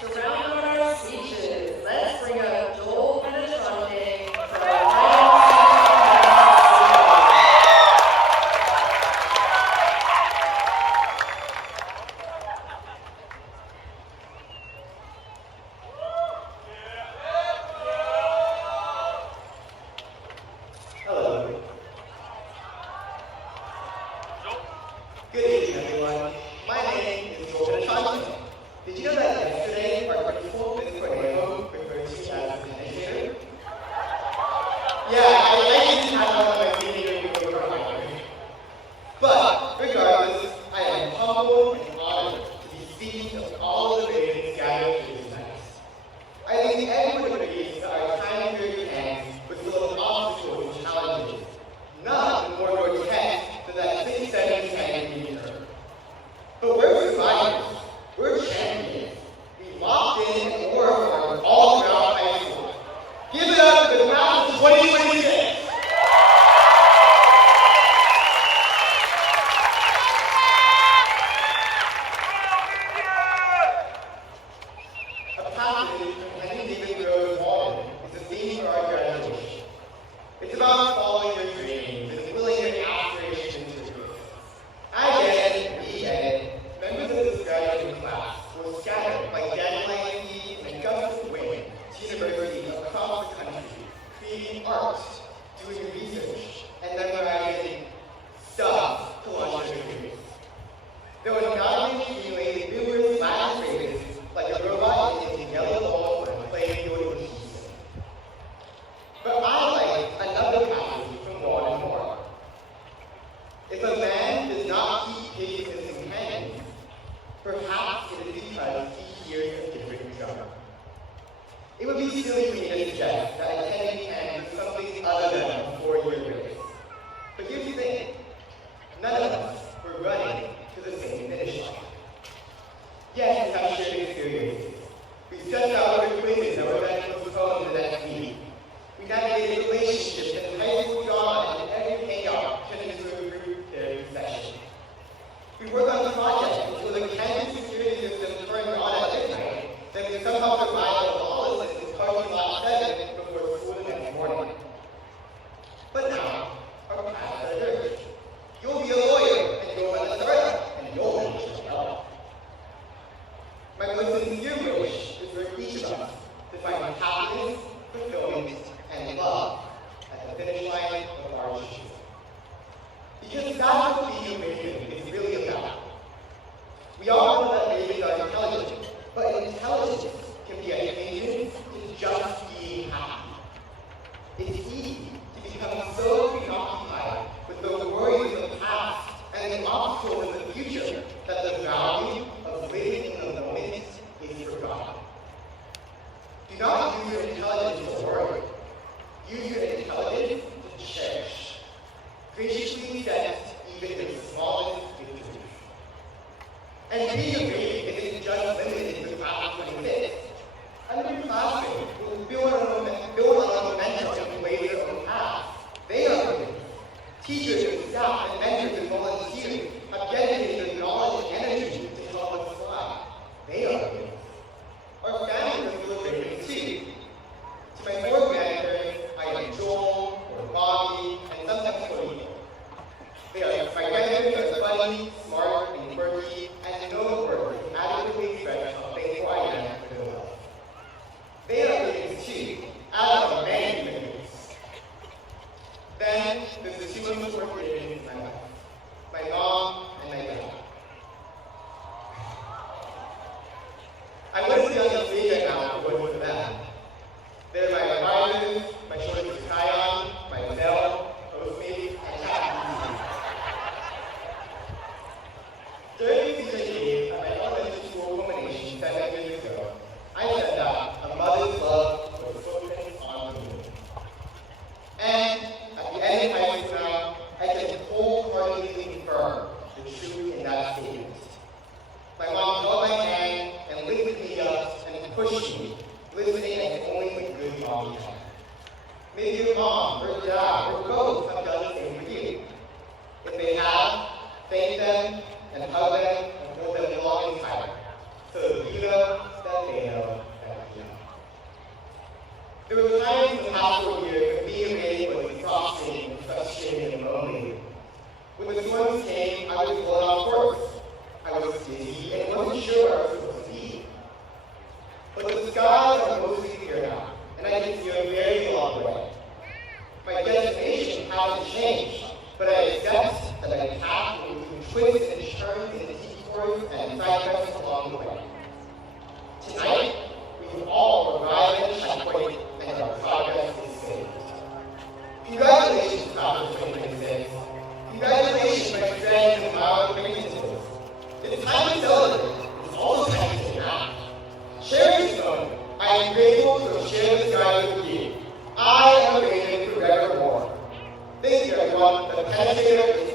To round out our speeches, let's bring up Joel Penetrante from our Hello. Good evening, everyone. My name is Joel Penetrante. Did you know that yesterday our principal, Ms. Cornejo, referred to me as an administrator? Yeah, I didn't have one of my senior year before my But regardless, I am humbled and honored to be speaking of all of the ladies gathered here tonight. I think everyone agrees that our time here at CAMS was full of obstacles and challenges. None more grotesque than that 6-7-10 meter. But we're survivors. We're champions. We locked in and warfare all throughout high school. Give it up to the class of 2026. A passage from Henry David Thoreau's Walden is the theme for our graduation. It's about following your dreams and willing your aspirations to truth. I get it, we get it. Members of this graduating class will scatter like dandelion seeds and gusts of wind to universities across the country, creating art, doing research, and memorizing stuff to launch their careers. They'll undoubtedly accumulate numerous Latin phrases like a robot in a yellow ball or playing field with keys. But I like another passage from Walden Moore. If a man does not keep pace with his companions, perhaps it is because he hears a different drum. It would be silly for me to suggest that attending CAMS is something other than a 4-year race. But here's the thing, none of us were running to the same finish line. Yes, we have shared experiences. We stressed out other quizzes that were then postponed to the next week. We navigated relationships and high school drama and every hangout turned into a group therapy session. We worked on projects until the campus security system turned on at midnight, then we somehow survived the lawlessness in parking lot 7 before school the next morning. But now, our paths are diverged. You'll be a lawyer, and you'll run a startup, and you'll be a job. My most sincere wish is for each of us to find happiness, fulfillment, and love at the finish line of our choosing. Because that's what being a Raven is really about. We all know that ravens are intelligent, but intelligence can be akin to just being happy. It's easy to become so preoccupied with the worries of the past and the obstacles of the future that the value of living in the moment is forgotten. Do not use your intelligence to worry. Use your intelligence to cherish. Graciously accept even the smallest victories. And being a Raven isn't just limited to the class of 26. Every classroom will build on a momentum in ways their own path. They are Ravens. Teachers and staff and mentors and volunteers have dedicated their knowledge and energy to help us thrive. They are Ravens. Our families are full of Ravens too. To my 4 grandparents, I am Joel, or Bobby, and sometimes Corino. My grandparents are funny, smart, and quirky, and no words adequately express how thankful I am for their love. They are Ravens too, as are many Ravens. Then there's the 2 most important Ravens in my life, my mom and my dad. I wouldn't be on the stage right now if it wasn't for them. They're my advisors, my shoulders to cry on, my bell, Postmates, and chat. During these days of my elementary school culmination 7 years ago, I said that a mother's love was focused on me. And at the end of high school now, I can wholeheartedly confirm the truth in that statement. My mom held my hand and lifted me up and pushed me, listening as only a good mom can. Maybe your mom or dad or both have done the same for you. If they have, thank them and hug them and hold them alongside. So you know that they know. able to share this guidance with you. I am waiting forevermore. Thank you, everyone. The Penetrator is